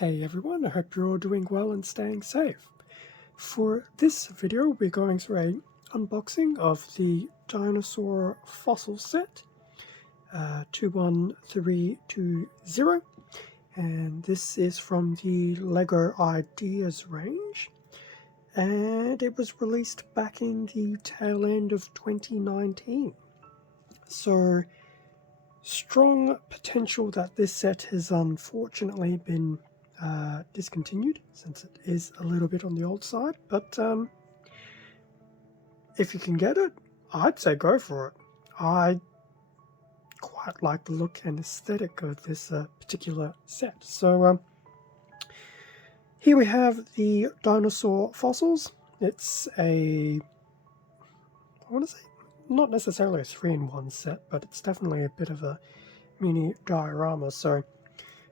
Hey everyone, I hope you're all doing well and staying safe. For this video, we're going through an unboxing of the Dinosaur Fossils set, 21320, and this is from the LEGO Ideas range, and it was released back in the tail end of 2019. So, strong potential that this set has unfortunately been discontinued, since it is a little bit on the old side, but if you can get it, I'd say go for it. I quite like the look and aesthetic of this particular set. So here we have the Dinosaur Fossils. It's I want to say, not necessarily a 3-in-1 set, but it's definitely a bit of a mini diorama. So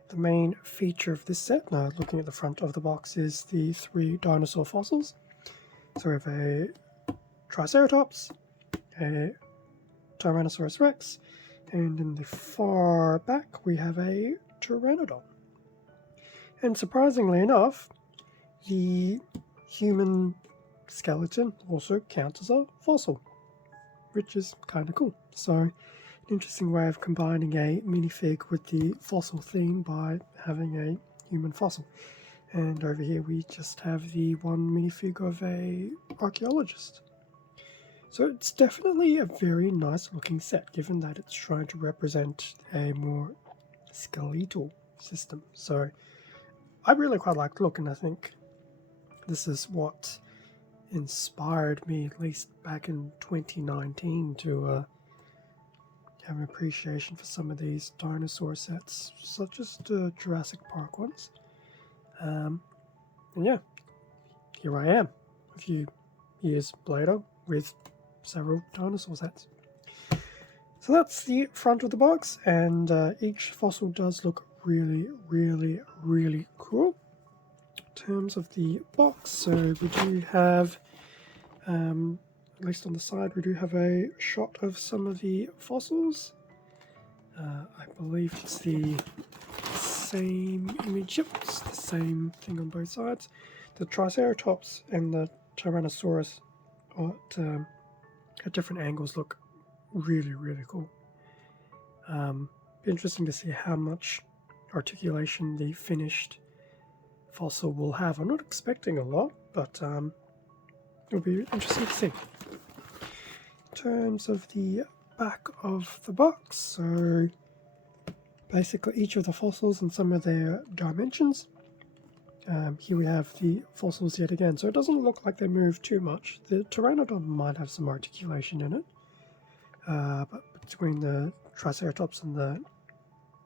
the main feature of this set, now looking at the front of the box, is the 3 dinosaur fossils. So we have a Triceratops, a Tyrannosaurus Rex, and in the far back we have a Pteranodon. And surprisingly enough, the human skeleton also counts as a fossil, which is kind of cool. So an interesting way of combining a minifig with the fossil theme by having a human fossil. And over here we just have the one minifig of a archaeologist. So it's definitely a very nice looking set, given that it's trying to represent a more skeletal system. So I really quite like the look, and I think this is what inspired me, at least back in 2019, to have an appreciation for some of these dinosaur sets, such as the Jurassic Park ones. And yeah, here I am, a few years later, with several dinosaur sets. So that's the front of the box, and each fossil does look really, really, really cool. In terms of the box, so we do have, at least on the side, we do have a shot of some of the fossils. I believe it's the same image, yep, it's the same thing on both sides. The Triceratops and the Tyrannosaurus at different angles look really, really cool. Be interesting to see how much articulation the finished fossil will have. I'm not expecting a lot, but it'll be interesting to see. In terms of the back of the box, so basically each of the fossils and some of their dimensions. Here we have the fossils yet again, so it doesn't look like they move too much. The Pteranodon might have some articulation in it, but between the Triceratops and the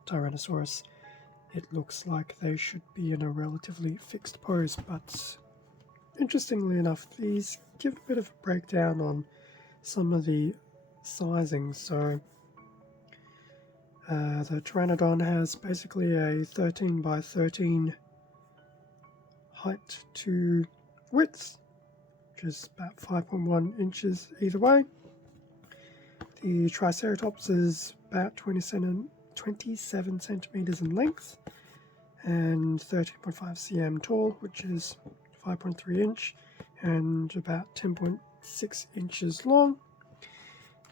Tyrannosaurus, it looks like they should be in a relatively fixed pose. But interestingly enough, these give a bit of a breakdown on some of the sizing. So the Pteranodon has basically a 13 by 13 height to width, which is about 5.1 inches either way. The Triceratops is about 27 centimeters in length and 13.5 cm tall, which is 5.3 inch and about 10.6 inches long.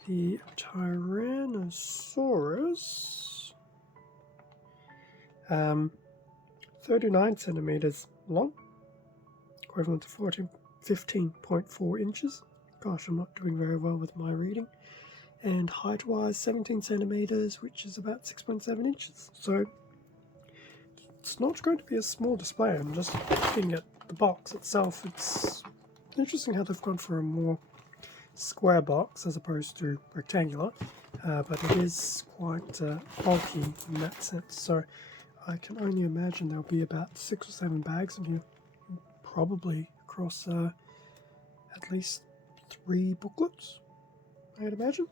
The Tyrannosaurus, 39 centimeters long, equivalent to 15.4 inches. Gosh, I'm not doing very well with my reading. And height-wise, 17 centimeters, which is about 6.7 inches. So it's not going to be a small display. I'm just looking at the box itself. It's interesting how they've gone for a more square box as opposed to rectangular, but it is quite bulky in that sense. So I can only imagine there'll be about 6 or 7 bags in here, probably across at least 3 booklets, I'd imagine.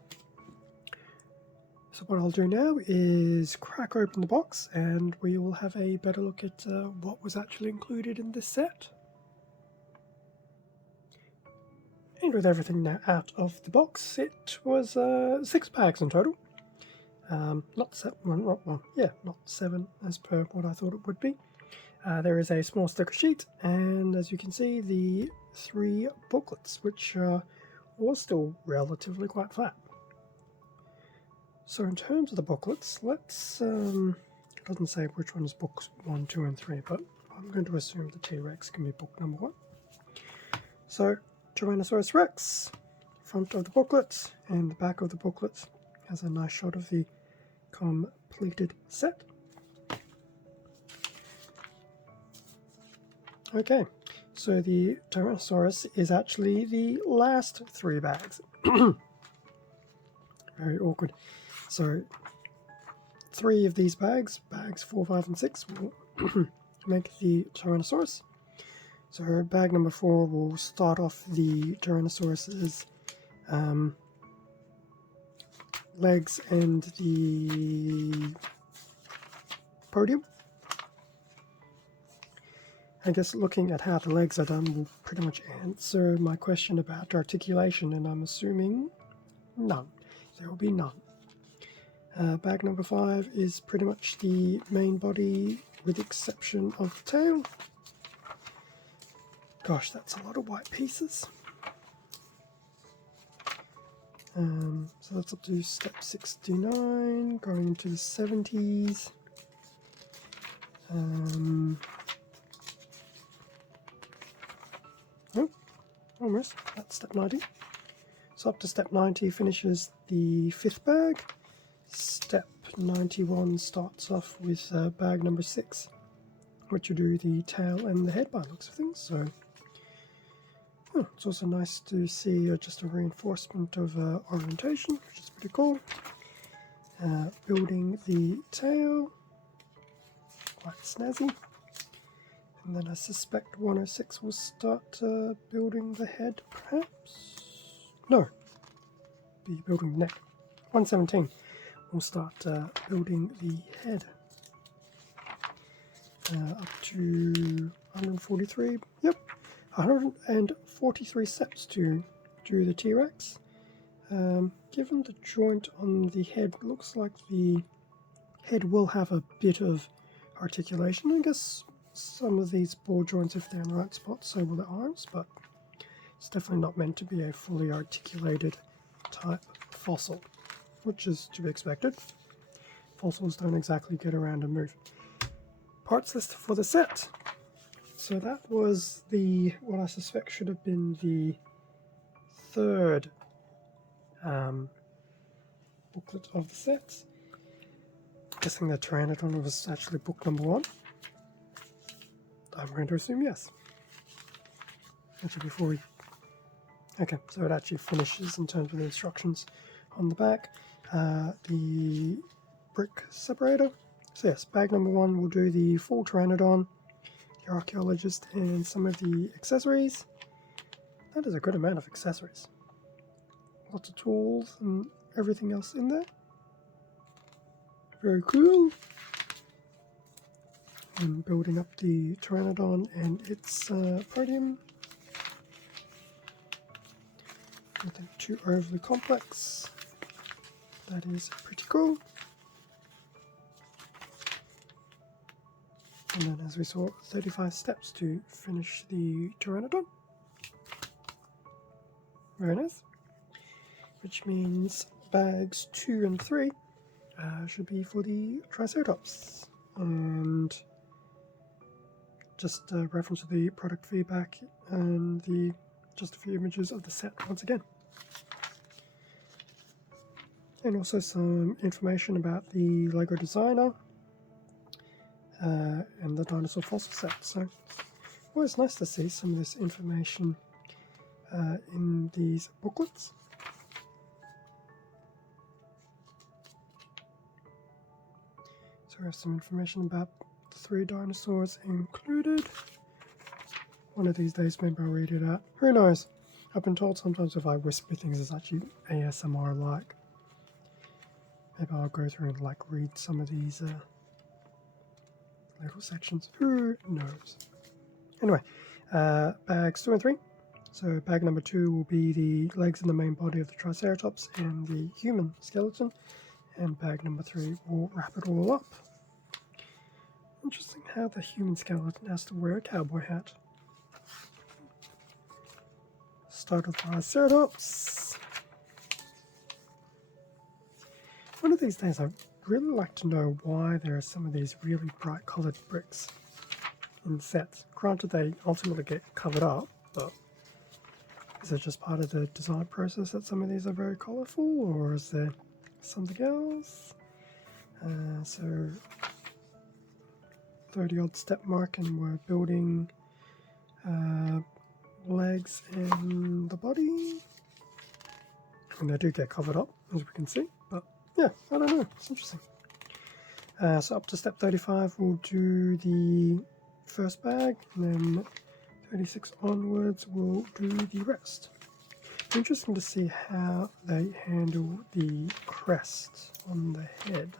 So what I'll do now is crack open the box and we will have a better look at what was actually included in this set. And with everything now out of the box, it was 6 bags in total. Not 7 as per what I thought it would be. There is a small sticker sheet, and as you can see, the 3 booklets, which are all still relatively quite flat. So in terms of the booklets, let's, it doesn't say which one is books 1, 2, and 3, but I'm going to assume the T-Rex can be book number 1. So, Tyrannosaurus Rex, front of the booklet, and the back of the booklet has a nice shot of the completed set. Okay, so the Tyrannosaurus is actually the last 3 bags. Very awkward. So 3 of these bags, bags 4, 5, and 6, will make the Tyrannosaurus. So bag number 4 will start off the Tyrannosaurus's legs and the podium. I guess looking at how the legs are done will pretty much answer my question about articulation, and I'm assuming none. There will be none. Bag number 5 is pretty much the main body with the exception of the tail. Gosh, that's a lot of white pieces. So that's up to step 69, going into the 70s. Oh, almost. That's step 90. So up to step 90 finishes the 5th bag. Step 91 starts off with bag number 6, which will do the tail and the head by the looks of things. So it's also nice to see just a reinforcement of orientation, which is pretty cool. Building the tail, quite snazzy. And then I suspect 106 will start building the head, perhaps? No, be building the neck. 117 will start building the head. Up to 143, yep, 143 steps to do the T-Rex. Given the joint on the head, looks like the head will have a bit of articulation. I guess some of these ball joints, if they're in the right spot, so will the arms, but it's definitely not meant to be a fully articulated type fossil, which is to be expected. Fossils don't exactly get around and move. Parts list for the set. So that was what I suspect should have been the 3rd booklet of the set. Guessing the Pteranodon was actually book number 1. I'm going to assume yes. Actually, before we... Okay, so it actually finishes in terms of the instructions on the back. The brick separator. So yes, bag number 1 will do the full Pteranodon, the archaeologist, and some of the accessories. That is a good amount of accessories. Lots of tools and everything else in there. Very cool. And building up the Pteranodon and its podium. Nothing too overly complex. That is pretty cool. And then, as we saw, 35 steps to finish the Pteranodon. Very nice. Which means bags 2 and 3 should be for the Triceratops. And just a reference to the product feedback and just a few images of the set once again. And also some information about the Lego designer and the Dinosaur Fossil set. So always nice to see some of this information in these booklets. So we have some information about the 3 dinosaurs included. One of these days maybe I'll read it out. Who knows? I've been told sometimes if I whisper things it's actually ASMR-like. Maybe I'll go through and read some of these little sections. Who knows? Anyway, bags 2 and 3. So bag number 2 will be the legs and the main body of the Triceratops and the human skeleton. And bag number 3 will wrap it all up. Interesting how the human skeleton has to wear a cowboy hat. Start with Triceratops. One of these days I'd really like to know why there are some of these really bright coloured bricks in sets. Granted, they ultimately get covered up, but is it just part of the design process that some of these are very colourful, or is there something else? So 30 odd step mark, and we're building legs and the body, and they do get covered up as we can see, but yeah, I don't know, it's interesting. So up to step 35 we'll do the first bag, and then 36 onwards we'll do the rest. Interesting to see how they handle the crest on the head,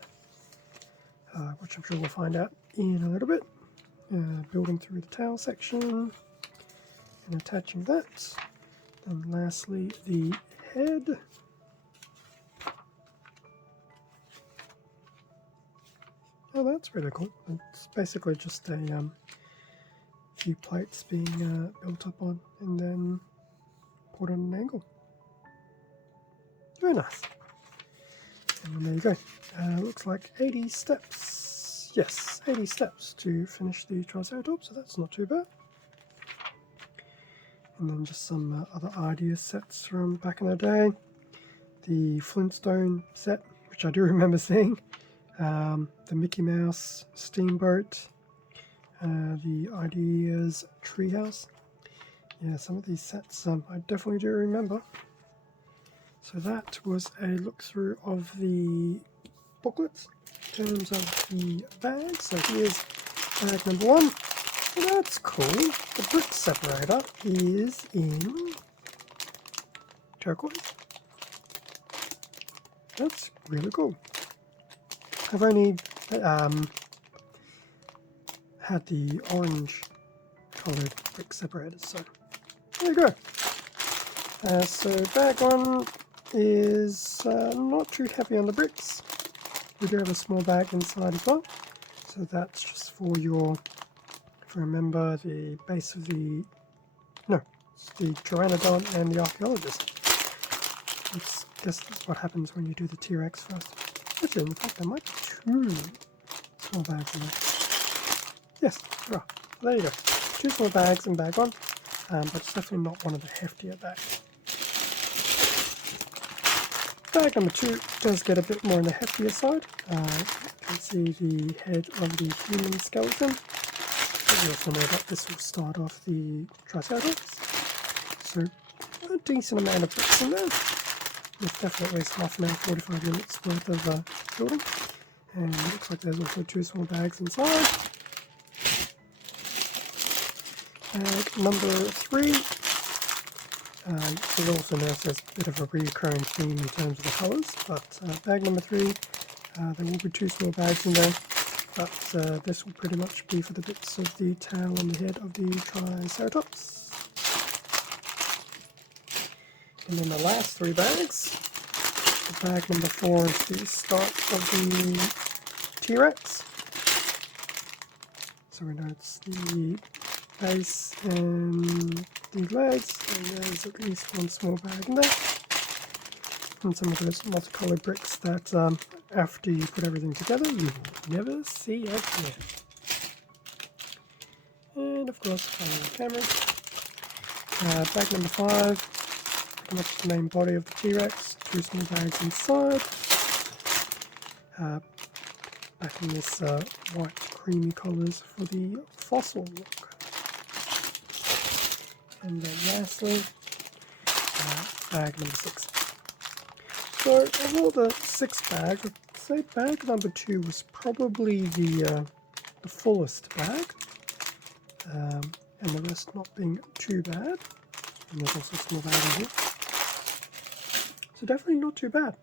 which I'm sure we'll find out in a little bit. Building through the tail section and attaching that. And lastly, the head. Oh, that's really cool. It's basically just a few plates being built up on and then put on an angle. Very nice. And there you go. Looks like 80 steps. Yes, 80 steps to finish the Triceratops, so that's not too bad. And then just some other idea sets from back in the day. The Flintstone set, which I do remember seeing. The Mickey Mouse Steamboat. The Ideas Treehouse. Yeah, some of these sets I definitely do remember. So that was a look through of the booklets in terms of the bags. So here's bag number 1. And that's cool. The brick separator is in turquoise. That's really cool. I've only had the orange coloured brick separators, so there you go. So bag 1 is not too heavy on the bricks. We do have a small bag inside as well, so that's just for your, if I remember, the base of the, no, it's the Pteranodon and the Archaeologist. I guess that's what happens when you do the T-Rex first. Actually, in fact, there might be 2 small bags in there. Yes, there are. There you go. 2 small bags in bag 1, but it's definitely not one of the heftier bags. Bag number 2 does get a bit more on the heftier side. You can see the head of the human skeleton. But you also know that this will start off the Triceratops. So a decent amount of bricks in there. It's definitely half an hour, 45 minutes worth of building. And it looks like there's also 2 small bags inside. Bag number 3. You'll also notice there's a bit of a recurring theme in terms of the colours, but bag number 3, there will be 2 small bags in there, but this will pretty much be for the bits of the tail and the head of the Triceratops. And then the last 3 bags, bag number 4 is the start of the T-Rex. So we know it's the base and the legs, and there's at least 1 small bag in there. And some of those multicolored bricks that after you put everything together you will never see again. And of course, the camera. Bag number 5, pretty much the main body of the T-Rex, 2 small bags inside. Back in this white creamy colours for the fossil look. And then lastly, bag number 6. So of all the 6 bags, I'd say bag number 2 was probably the fullest bag, and the rest not being too bad. And there's also a small bag in here. So definitely not too bad.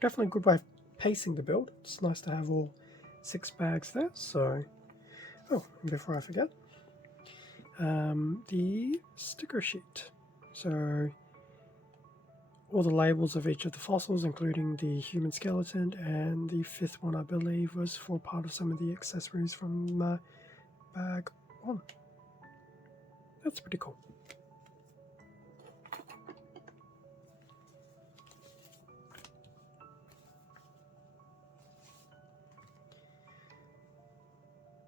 Definitely a good way of pacing the build. It's nice to have all 6 bags there. So, oh, and before I forget, the sticker sheet. So all the labels of each of the fossils, including the human skeleton, and the fifth one, I believe, was for part of some of the accessories from bag 1. That's pretty cool.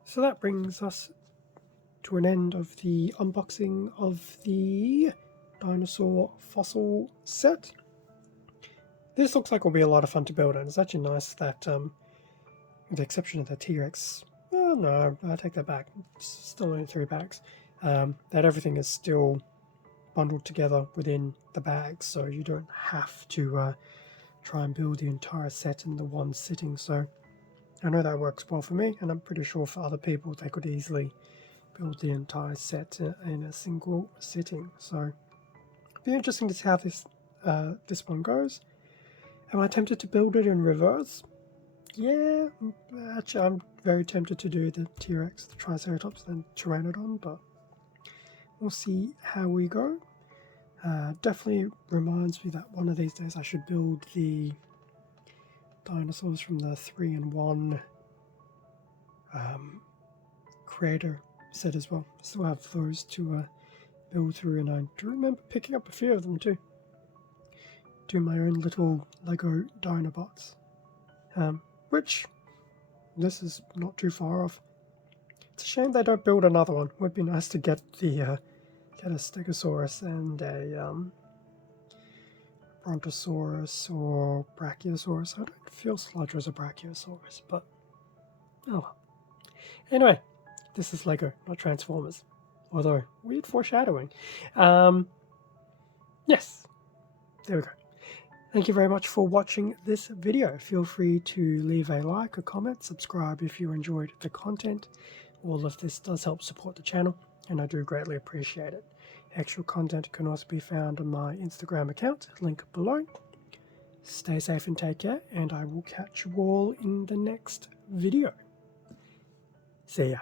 So that brings us to an end of the unboxing of the Dinosaur Fossil set. This looks like it'll be a lot of fun to build, and it's actually nice that, with the exception of the T-Rex, oh no, I take that back, it's still only 3 bags, that everything is still bundled together within the bags, so you don't have to try and build the entire set in the one sitting. So I know that works well for me, and I'm pretty sure for other people they could easily build the entire set in a single sitting. So it'll be interesting to see how this one goes. Am I tempted to build it in reverse? Yeah, actually I'm very tempted to do the T-Rex, the Triceratops, and Pteranodon, but we'll see how we go. Definitely reminds me that one of these days I should build the dinosaurs from the 3-in-1 creator set as well. I still have those to build through, and I do remember picking up a few of them too. Do my own little Lego Dinobots, which this is not too far off. It's a shame they don't build another one. Would be nice to get the get a Stegosaurus and a Brontosaurus or Brachiosaurus. I don't feel Sludge was a Brachiosaurus, but oh well. Anyway, this is Lego, not Transformers. Although, weird foreshadowing. Yes, there we go. Thank you very much for watching this video. Feel free to leave a like, a comment, subscribe if you enjoyed the content. All of this does help support the channel, and I do greatly appreciate it. Extra content can also be found on my Instagram account, link below. Stay safe and take care, and I will catch you all in the next video. See ya.